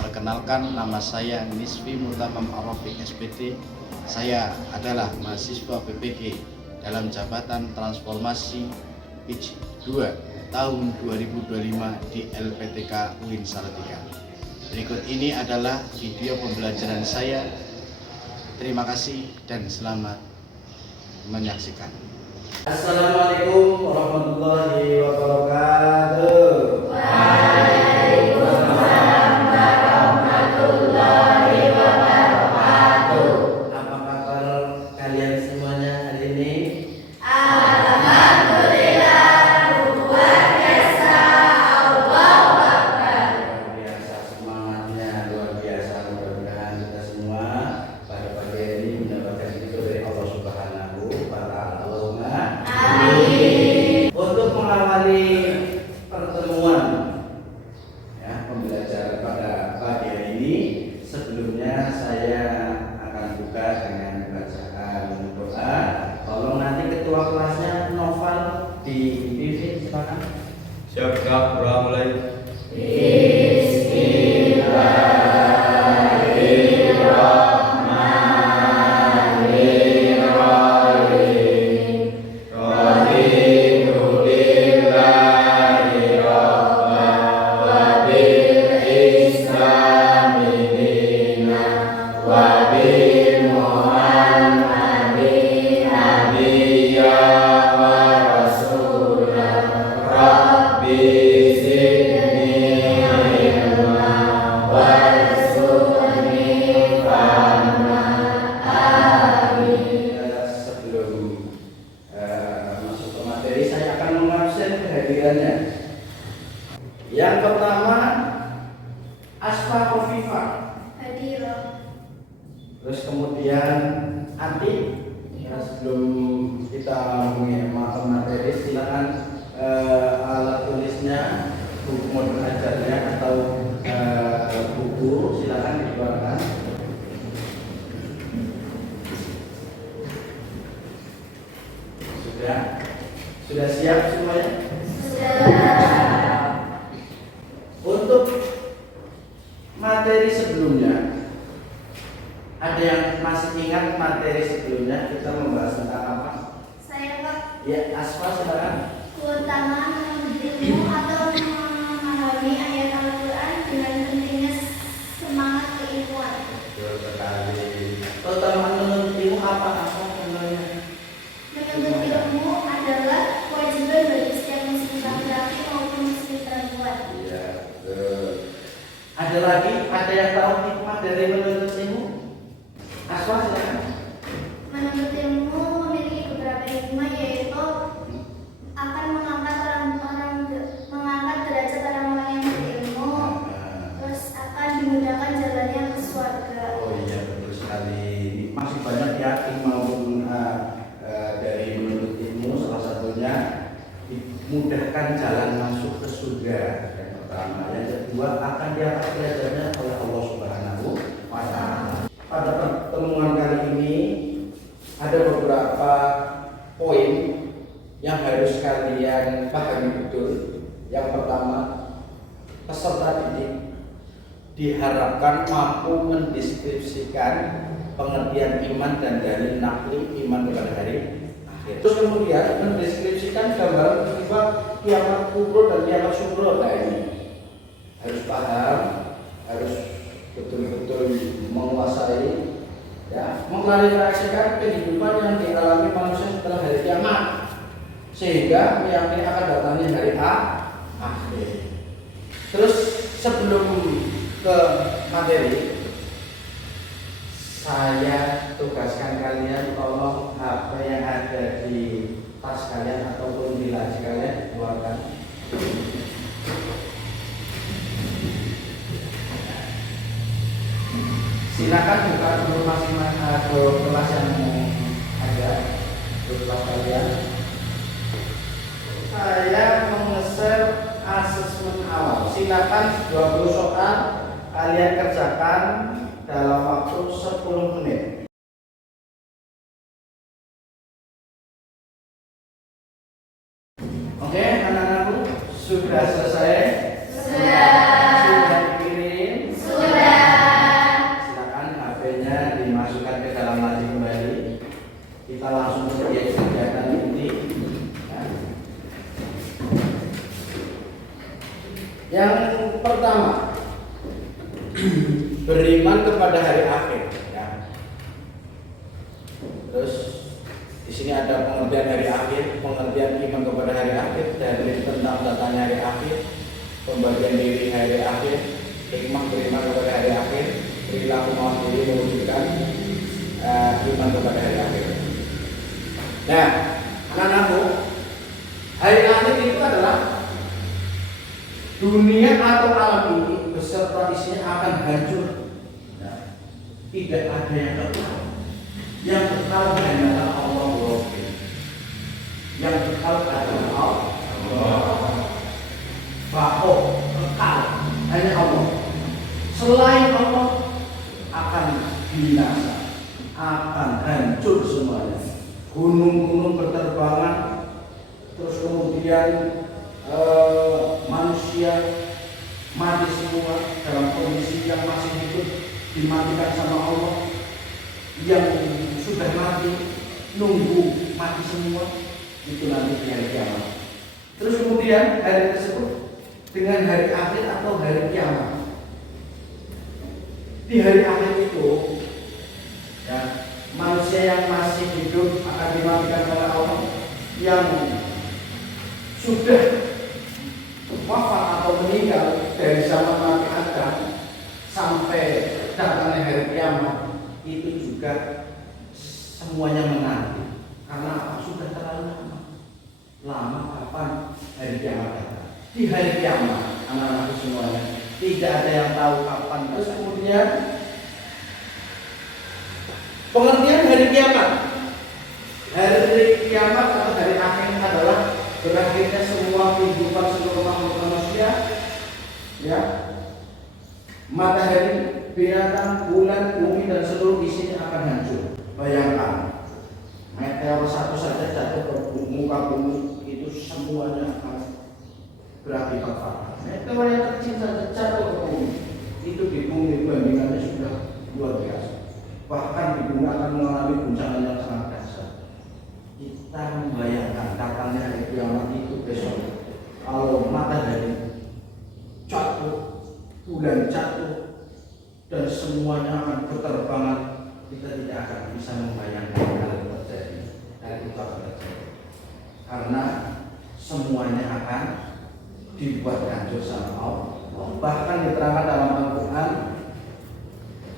Perkenalkan, nama saya Nisfi Mutamam Arafiq SPD. Saya adalah mahasiswa PPG dalam jabatan transformasi PIJ 2 tahun 2025 di LPTK UIN Salatiga. Berikut ini adalah video pembelajaran saya. Terima kasih dan selamat menyaksikan. Assalamualaikum warahmatullahi wabarakatuh. Waalaikumsalam warahmatullahi wabarakatuh. Apa kabar kalian semuanya hari ini? Alhamdulillah, luar biasa, Allahu Akbar. Luar biasa semangatnya, luar biasa. Mudah-mudahan kita semua pada pagi ini mendapatkan ridho dari Allah Subhanahu wa Ta'ala. Amin. Untuk mengawali pertemuan pembelajaran pada pagi hari ini, sebelumnya saya akan buka dengan bacaan doa. Tolong nanti ketua kelasnya Noval dipimpin, silakan. Siap Kak, mulai. Sebelum masuk ke materi, saya akan mengabsen kehadirannya. Yang pertama, Asfa Kofifa. Hadirah. Terus kemudian Ati. Sebelum kita masuk materi, silakan alat tulisnya, buku modul ajarnya atau buku silakan dikeluarkan. Sudah siap semuanya? Untuk materi sebelumnya, ada yang masih ingat materi sebelumnya kita membahas tentang apa? Saya Pak, Ya, Asfa silakan. keutamaan menuntut ilmu atau memahami ayat Al-Quran dengan pentingnya semangat keilmuan. Betul sekali. Keutamaan menuntut ilmu apa sebenarnya? Menuntut ilmu adalah kewajiban bagi setiap muslim laki-laki maupun muslim perempuan. Iya, betul. Ada yang tahu hikmah dari menuntut ilmu? Aswa silakan. Menuntut ilmu memiliki beberapa hikmah, yaitu akan mengangkat derajat orang-orang yang berilmu, terus akan dimudahkan jalannya ke surga. Oh iya, betul sekali. Masih banyak ya maupun dari menuntut ilmu, salah satunya dimudahkan jalan masuk ke surga. Yang pertama, yang kedua akan diangkat derajatnya oleh Allah Subhanahu wa Ta'ala. Pada pertemuan kali ini ada beberapa poin yang harus kalian pahami betul. Yang pertama, peserta didik diharapkan mampu mendeskripsikan pengertian iman dan dalil nakli iman kepada hari akhir. Terus kemudian mendeskripsikan gambaran peristiwa kiamat kubro dan kiamat subro. Nah ini harus paham, harus betul-betul menguasai, ya, mengklarifikasikan kehidupan yang dialami manusia setelah hari kiamat, sehingga meyakini akan datangnya hari akhir. Terus sebelum ke materi, saya tugaskan kalian tolong apa yang ada di tas kalian ataupun di laci kalian keluarkan. Silakan buka dulu masing-masing kelas yang ada di kelas kalian. Saya mengeser asesmen awal. Silakan 20 soal kalian kerjakan dalam waktu 10 menit. Oke, anak-anakku sudah selesai? Sudah. Sudah dikirim? Sudah. beriman kepada hari akhir. Ya. Terus di sini ada pengertian hari akhir, pengertian iman kepada hari akhir, dalil tentang datangnya hari akhir, pembagian diri hari akhir, hikmah beriman kepada hari akhir, perilaku mawas diri mewujudkan iman kepada hari akhir. Nah, anak-anakku, hari akhir itu adalah dunia atau alam ini beserta isinya akan hancur. Nah, tidak ada yang kekal. Yang kekal hanyalah Allah Rabbi. Yang kekal adalah Allah. Bahwa kekal hanya Allah. Selain Allah akan binasa, akan hancur semuanya. Gunung-gunung berterbangan, terus kemudian manusia mati semua dalam kondisi yang masih hidup dimatikan sama Allah. Yang sudah mati nunggu mati semua, itu nanti di hari kiamat. Terus kemudian hari tersebut dengan hari akhir atau hari kiamat. Di hari akhir itu ya, manusia yang masih hidup akan dimatikan oleh Allah. Yang sudah wafat atau meninggal dari zaman Nabi Adam sampai datangnya hari kiamat, itu juga semuanya menanti. Karena apa? Sudah terlalu lama kapan hari kiamat datang. Di hari kiamat, anak-anakku semuanya, tidak ada yang tahu kapan. Terus kemudian pengertian hari kiamat. Hari kiamat atau hari akhir adalah berakhirnya semua kehidupan seluruh makhluk manusia, ya, matahari, binatang, bulan, bumi dan seluruh isinya akan hancur. Bayangkan, meteor satu saja jatuh ke muka bumi, itu semuanya akan berakibat fatal. Meteor yang kecil saja jatuh ke bumi, itu di bumi bandingannya sudah luar biasa. Bahkan di bumi akan mengalami guncangan yang sangat dahsyat. Kita membayangkan datangnya hari kiamat itu besok. Kalau matahari jatuh, bulan jatuh, dan semuanya akan berterbangan, kita tidak akan bisa membayangkan hal yang terjadi. Hal itu akan terjadi karena semuanya akan dibuat hancur sama Allah. Bahkan diterangkan dalam Al-Quran,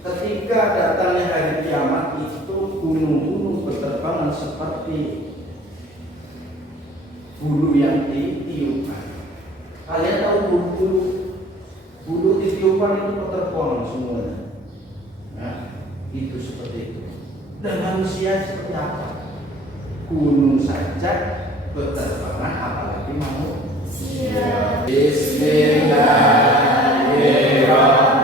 ketika datangnya hari kiamat itu gunung-gunung berterbangan seperti bulu yang ditiupkan. Kalian tahu bulu ditiupkan itu berterbangan semuanya. Nah, itu seperti itu. Dan manusia seperti apa? Gunung saja berterbangan, apalagi manusia. Bismillahirrahmanirrahim.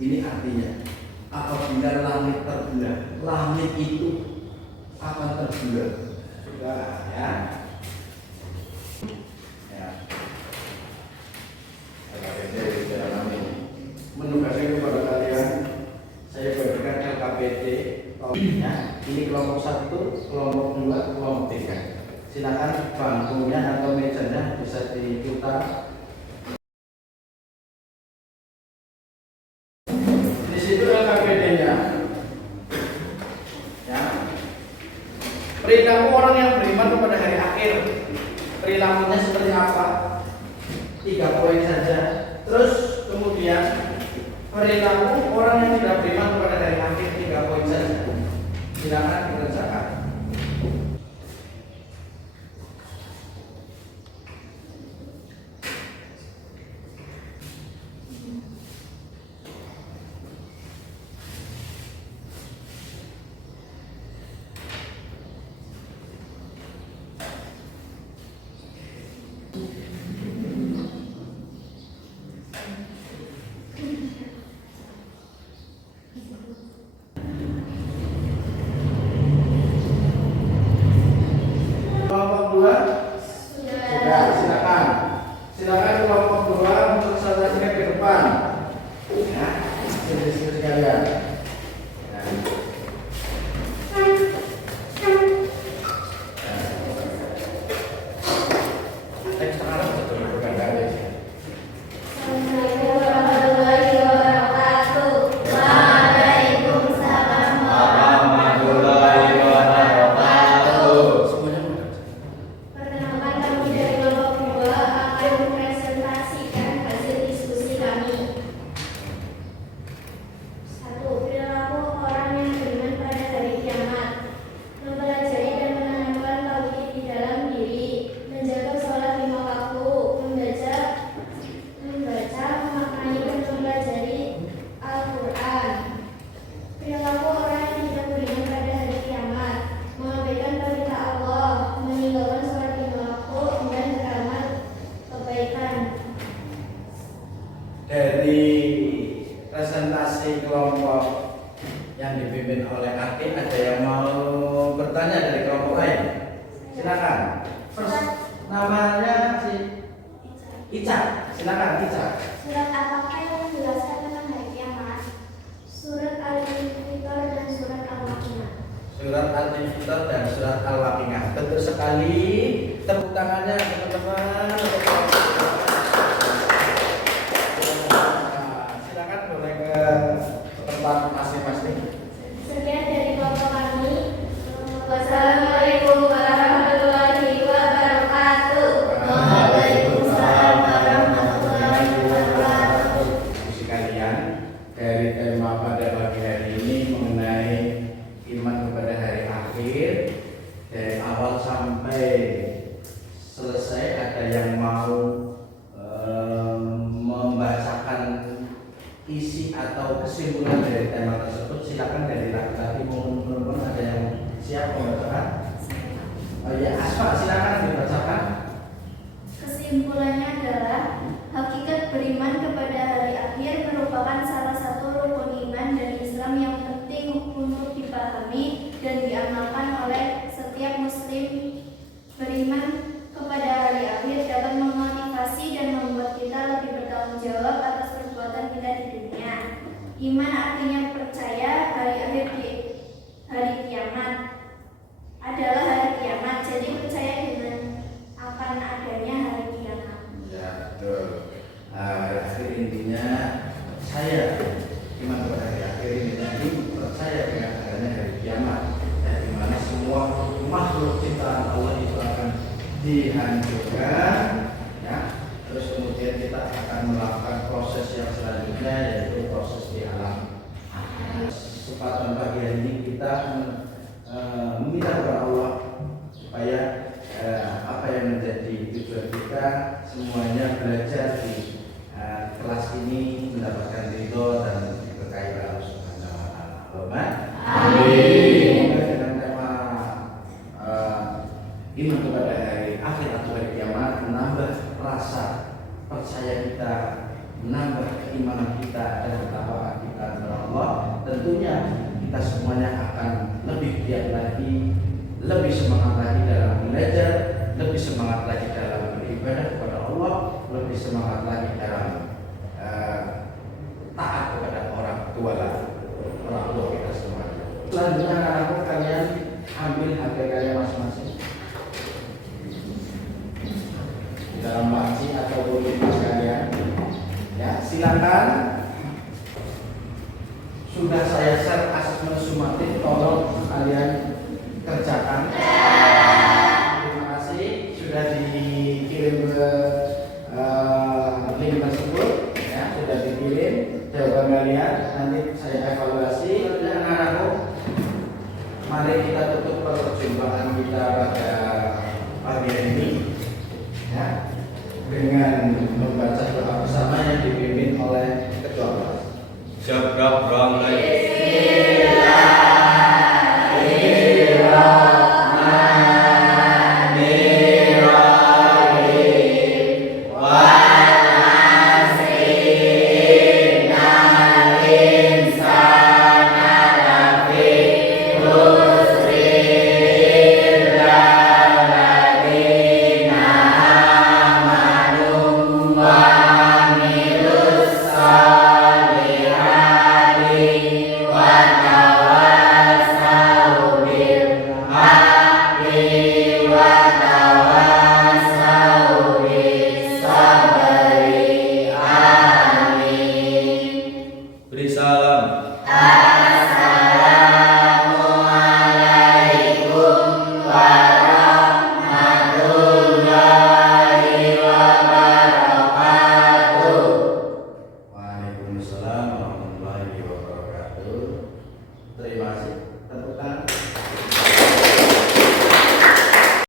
Ila ini artinya apabila langit terbelah, langit itu akan terbelah. Sudah ya. Menugaskan kepada kalian, saya berikan LKPD. Ini kelompok 1, kelompok 2, kelompok 3. Silakan bangkunya atau mejanya bisa diputar. Itu LKPD-nya. Ya. Perilaku orang yang beriman kepada hari akhir. perilakunya seperti apa? 3 poin saja. Terus kemudian perilaku orang yang tidak beriman kepada hari akhir, 3 poin saja. Silakan dikerjakan. Kelompok 2 sudah, silakan. Silakan kelompok 2 untuk presentasinya ke depan. Ya, sini sekalian. Ya. Teks sekarang betul bukan kali. Assalamualaikum warahmatullahi wabarakatuh. Waalaikumsalam Warahmatullahi wabarakatuh. Semuanya mudah. Perkenalkan, kami dari kelompok 2 akan mempresentasikan hasil diskusi kami. 1. Perilaku orang yang beriman pada hari kiamat. Mempelajari dan menanamkan tauhid di dalam diri, menjaga sholat 5 waktu, membaca, memaknai dan mempelajari Al-Quran. Perilaku orang yang tidak beriman pada hari kiamat, mengabaikan perintah Allah, meninggalkan sholat 5 waktu, dan beramal kebaikan. Dari presentasi kelompok yang dipimpin oleh Aki, ada yang mau bertanya dari kelompok lain? Silakan. First, namanya si Ica. Silakan Ica. Surat apakah yang menjelaskan tentang hari kiamat? Surat Al-Infitor dan surat Al-Waqiah. Surat Al-Infitor dan surat Al-Waqiah. Betul sekali. Tepuk tangannya teman-teman. Silakan boleh ke tempat masing-masing. Sekian dari kelompok kami. Wassalamualaikum warahmatullahi wabarakatuh. Waalaikumsalam warahmatullahi wabarakatuh. Sekalian, dari tema pada pagi hari ini mengenai iman kepada hari akhir, dari awal sampai selesai ada yang mau membacakan isi atau kesimpulan dari tema tersebut. Silakan dari laki-laki maupun perempuan, ada yang siap membacakan? Oh ya, Asma, silakan dibacakan. Kesimpulannya adalah hakikat beriman kepada hari akhir merupakan salah satu rukun iman dan Islam yang penting untuk dipahami dan diamalkan oleh setiap muslim. Beriman kepada hari akhir dapat memotivasi dan membuat kita lebih bertanggung jawab atas perbuatan kita di dunia. Iman artinya percaya hari akhir di hari kiamat adalah hari kiamat, jadi percaya dengan akan adanya hari kiamat. Ya, betul. Akhir intinya saya iman kepada hari akhir ini tadi percaya dengan adanya hari kiamat, di mana semua makhluk ciptaan Allah itu akan dihancurkan, ya. Terus kemudian kita akan melakukan proses yang selanjutnya, yaitu proses di alam. Kesempatan pagi hari ini kita meminta kepada Allah supaya apa yang menjadi tujuan kita semuanya belajar di kelas ini mendapatkan ridho dan diberkahi oleh Allah Subhanahu wa taala. Allahumma amin. Dengan tema iman kepada hari akhir atau hari kiamat menambah rasa percaya kita, menambah keimanan kita dan ketakwaan kita kepada Allah. Tentunya kita semuanya akan lebih giat lagi, lebih semangat lagi dalam belajar, lebih semangat lagi dalam beribadah kepada Allah, lebih semangat lagi dalam taat kepada orang tua kita semuanya. Selanjutnya anak-anakku, kalian ambil HP kalian masing-masing di dalam laci atau di tas kalian. Ya, silakan. Sudah saya share asesmen sumatif, tolong kalian kerjakan. Terima kasih sudah di dikirim ke link tersebut, ya sudah dikirim jawaban kalian. Nanti saya evaluasi. Anak-anakku, mari kita tutup perjumpaan kita pada pagi ini, ya, dengan membaca